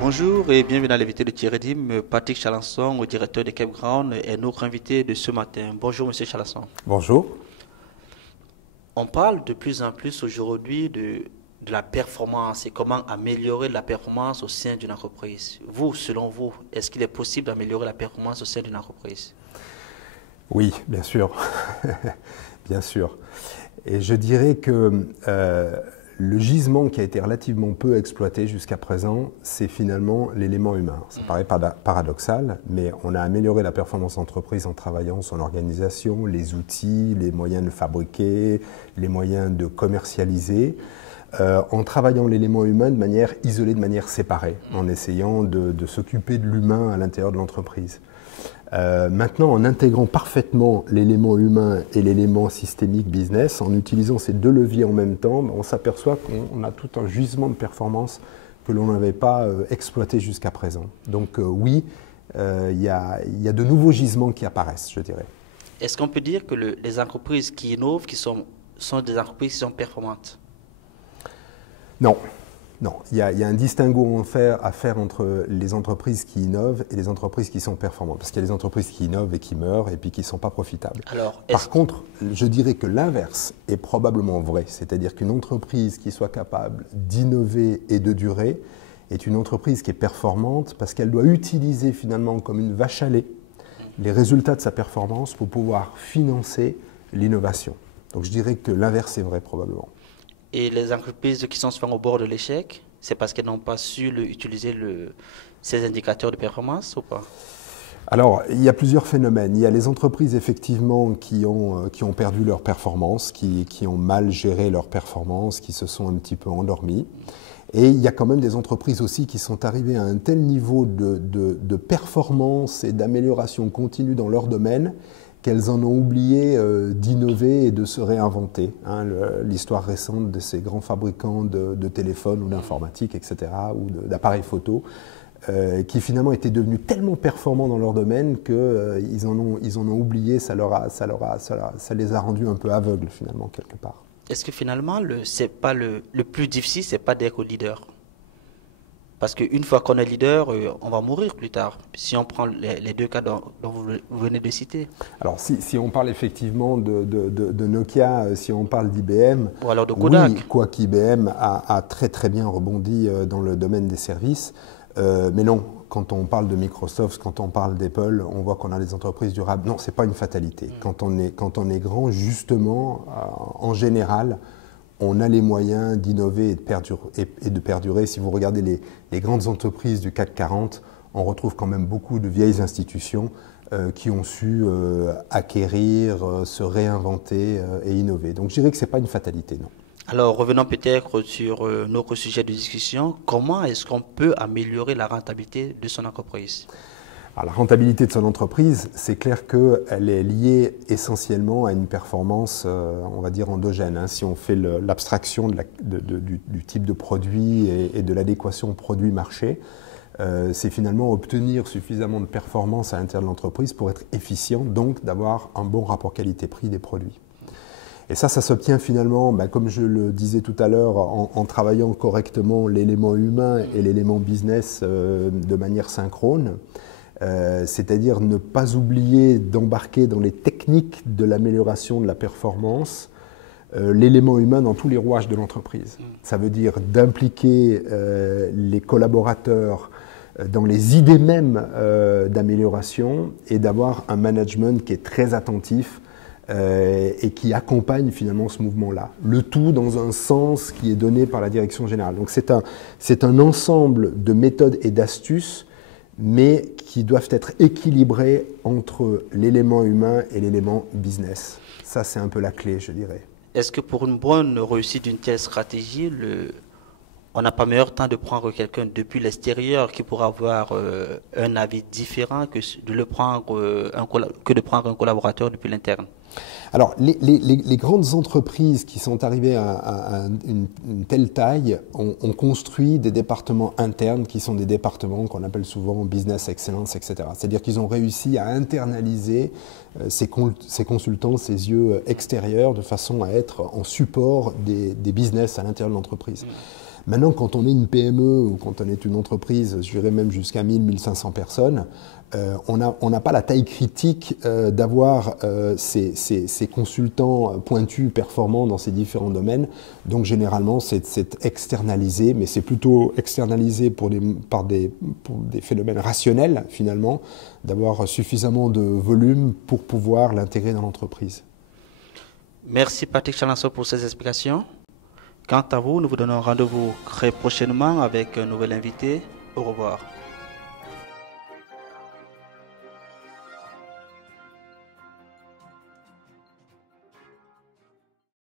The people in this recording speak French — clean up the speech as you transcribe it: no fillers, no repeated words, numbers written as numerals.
Bonjour et bienvenue dans l'invité de Thierry Dim. Patrick Chalençon, le directeur de Capeground, est notre invité de ce matin. Bonjour Monsieur Chalençon. Bonjour. On parle de plus en plus aujourd'hui de la performance et comment améliorer la performance au sein d'une entreprise. Vous, selon vous, est-ce qu'il est possible d'améliorer la performance au sein d'une entreprise? Oui, bien sûr. Bien sûr. Et je dirais que le gisement qui a été relativement peu exploité jusqu'à présent, c'est finalement l'élément humain. Ça paraît paradoxal, mais on a amélioré la performance d'entreprise en travaillant son organisation, les outils, les moyens de fabriquer, les moyens de commercialiser, en travaillant l'élément humain de manière isolée, de manière séparée, en essayant de s'occuper de l'humain à l'intérieur de l'entreprise. Maintenant, en intégrant parfaitement l'élément humain et l'élément systémique business, en utilisant ces deux leviers en même temps, on s'aperçoit qu'on a tout un gisement de performance que l'on n'avait pas exploité jusqu'à présent. Donc oui, il y a de nouveaux gisements qui apparaissent, je dirais. Est-ce qu'on peut dire que les entreprises qui innovent, sont des entreprises qui sont performantes? Non. Non, il y a un distinguo à faire entre les entreprises qui innovent et les entreprises qui sont performantes. Parce qu'il y a des entreprises qui innovent et qui meurent et puis qui ne sont pas profitables. Par contre, je dirais que l'inverse est probablement vrai. C'est-à-dire qu'une entreprise qui soit capable d'innover et de durer est une entreprise qui est performante parce qu'elle doit utiliser finalement comme une vache à lait les résultats de sa performance pour pouvoir financer l'innovation. Donc je dirais que l'inverse est vrai probablement. Et les entreprises qui sont souvent au bord de l'échec, c'est parce qu'elles n'ont pas su utiliser ces indicateurs de performance ou pas? Alors, il y a plusieurs phénomènes. Il y a les entreprises effectivement qui ont perdu leur performance, qui ont mal géré leur performance, qui se sont un petit peu endormies. Et il y a quand même des entreprises aussi qui sont arrivées à un tel niveau de performance et d'amélioration continue dans leur domaine qu'elles en ont oublié d'innover et de se réinventer. Hein, l'histoire récente de ces grands fabricants de téléphones ou d'informatique, etc., ou d'appareils photo, qui finalement étaient devenus tellement performants dans leur domaine qu'ils en ont oublié, ça les a rendus un peu aveugles finalement, quelque part. Est-ce que finalement, le plus difficile, c'est pas d'être leader? Parce qu'une fois qu'on est leader, on va mourir plus tard, si on prend les deux cas dont vous venez de citer. Alors si on parle effectivement de Nokia, si on parle d'IBM, ou alors de Kodak. Oui, quoique IBM a très très bien rebondi dans le domaine des services, mais non, quand on parle de Microsoft, quand on parle d'Apple, on voit qu'on a des entreprises durables. Non, ce n'est pas une fatalité. Quand on est grand, justement, en général, on a les moyens d'innover et de perdurer. Si vous regardez les grandes entreprises du CAC 40, on retrouve quand même beaucoup de vieilles institutions qui ont su acquérir, se réinventer et innover. Donc je dirais que ce n'est pas une fatalité, non. Alors revenons peut-être sur notre sujet de discussion. Comment est-ce qu'on peut améliorer la rentabilité de son entreprise? Alors, la rentabilité de son entreprise, c'est clair qu'elle est liée essentiellement à une performance, on va dire, endogène. Hein. Si on fait l'abstraction du type de produit et de l'adéquation produit-marché, c'est finalement obtenir suffisamment de performance à l'intérieur de l'entreprise pour être efficient, donc d'avoir un bon rapport qualité-prix des produits. Et ça s'obtient finalement, comme je le disais tout à l'heure, en travaillant correctement l'élément humain et l'élément business de manière synchrone. C'est-à-dire ne pas oublier d'embarquer dans les techniques de l'amélioration de la performance l'élément humain dans tous les rouages de l'entreprise. Ça veut dire d'impliquer les collaborateurs dans les idées mêmes d'amélioration et d'avoir un management qui est très attentif et qui accompagne finalement ce mouvement-là. Le tout dans un sens qui est donné par la direction générale. Donc c'est un ensemble de méthodes et d'astuces mais qui doivent être équilibrés entre l'élément humain et l'élément business. Ça, c'est un peu la clé, je dirais. Est-ce que pour une bonne réussite d'une telle stratégie, on n'a pas meilleur temps de prendre quelqu'un depuis l'extérieur qui pourra avoir un avis différent que de prendre un collaborateur depuis l'interne? Alors, les grandes entreprises qui sont arrivées à une telle taille ont construit des départements internes qui sont des départements qu'on appelle souvent business excellence, etc. C'est-à-dire qu'ils ont réussi à internaliser ces consultants, ces yeux extérieurs, de façon à être en support des business à l'intérieur de l'entreprise. Maintenant, quand on est une PME ou quand on est une entreprise, je dirais même jusqu'à 1000-1500 personnes, on n'a pas la taille critique d'avoir ces consultants pointus, performants dans ces différents domaines. Donc généralement, c'est externalisé, mais c'est plutôt externalisé pour des phénomènes rationnels, finalement, d'avoir suffisamment de volume pour pouvoir l'intégrer dans l'entreprise. Merci Patrick Chalançon pour ces explications. Quant à vous, nous vous donnons rendez-vous très prochainement avec un nouvel invité. Au revoir.